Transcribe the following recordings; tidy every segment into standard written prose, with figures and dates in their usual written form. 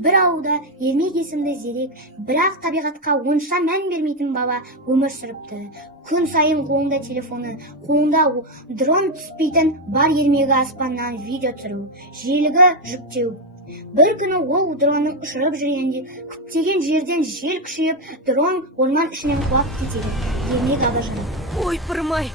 бір ауылда Ермек есімді зерек, бірақ табиғатқа онша мән бермейтін бала өмір сүріпті. Күн сайын қолында телефоны, қолында дрон түспейтін бар ермегі аспаннан видео түсіру, желігі жүктеу. Бір күні ол дронның ұшырып жүргенде күптеген жерден жел күшейіп, дрон орман ішінен құлап кетеді. Ермек абыржыды. Ой, пырмай!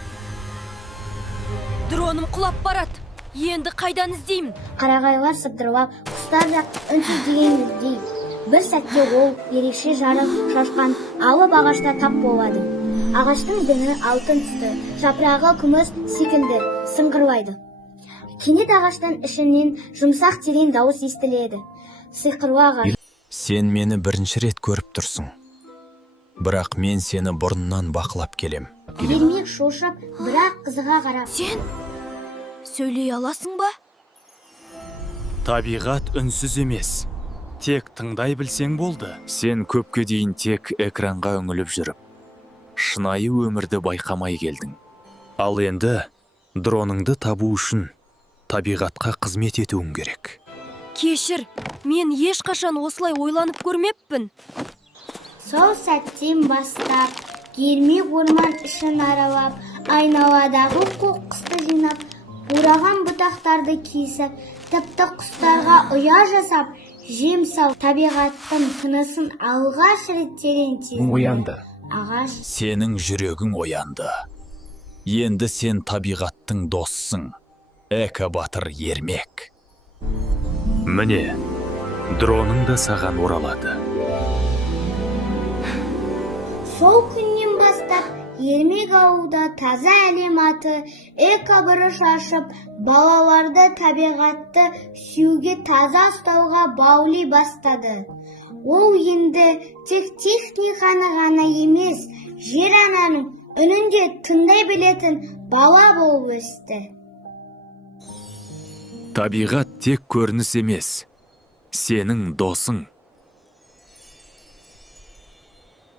Дроным құлап барады. Енді қайдан іздеймін? Қарағайлар сыбдырлап, құстар да үнсіз дегендей. Бір сәтте ол ерекше жарық шашқан алып ағашта тап болады. Ағаштың діңі алтын түсті, жапырағы күміс секілді сыңғырлайды. Кенет ағаштың ішінен жұмсақ терең дауыс естіледі. Сиқырлы ағаш. Сен мені бірінші рет көріп тұрсың. Бірақ мен сені бұрыннан бақылап келем. Ермек шошып, бірақ қызыға қарап. Сен сөйлей аласың ба? Табиғат үнсіз емес. Тек тыңдай білсең болды. Сен көпке дейін тек экранға үңіліп жүріп, шынайы өмірді байқамай келдің. Ал енді дроныңды табу үшін табиғатқа қызмет етуің керек. Кешір, мен ешқашан осылай ойланып көрмеппін. Сол сәттен бастап, Ермек орман ішін аралап, айналадағы қоқысты жинап, бураған бұтақтарды кесіп, тіпті құстарға ұя жасап, жем сал. Табиғаттың тынысын алғаш рет терең сезінді. Оянды. Ағаш. Сенің жүрегің оянды. Енді сен табиғаттың доссың. Эко-батыр Ермек. Міне, дроның да саған оралады. Сол күннен бастап Ермек ауылда таза әлем аты эко-бұрыш ашып, балаларды табиғатты сүюге, таза ұстауға баули бастады. Ол енді тек техниканы ғана емес, жер ананың үнінде тыңдай білетін бала болып өсті. Табиғат тек көрініс емес, сенің досың.